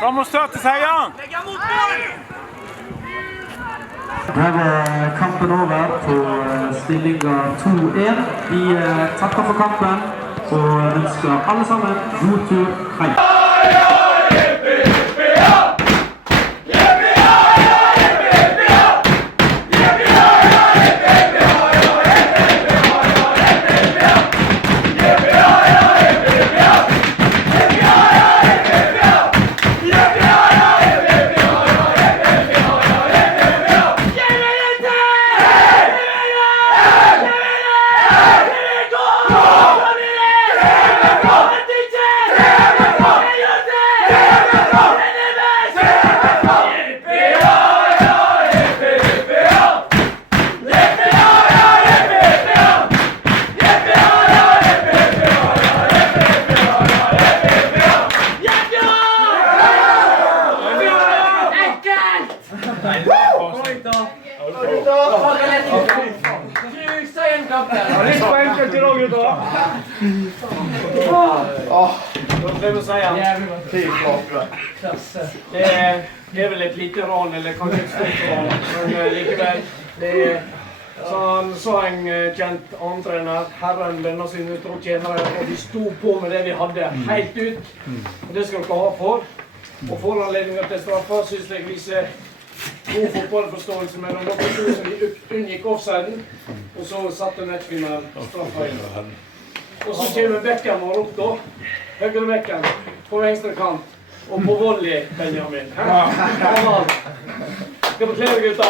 Fram og støtte seieren! Her var kampen over på stillinga 2-1. Vi takker for kampen og ønsker alle sammen god tur hjem. Det vel et lite ran, eller kanskje et stort ran, men likevel. Så en kjent antrener, herren lønner sine utro tjenere, og de sto på med det vi hadde helt ut. Og det skal dere ha for. Og foranledninger til straffer synes jeg viser god fotballforståelse mellom dere to som de unngikk offsiden, og så satte nettfinner straffer inn. Og så kommer Beckham og opp da, høyre Beckham på venstre kant, og på volley Benjamin. Skal beklage gutta.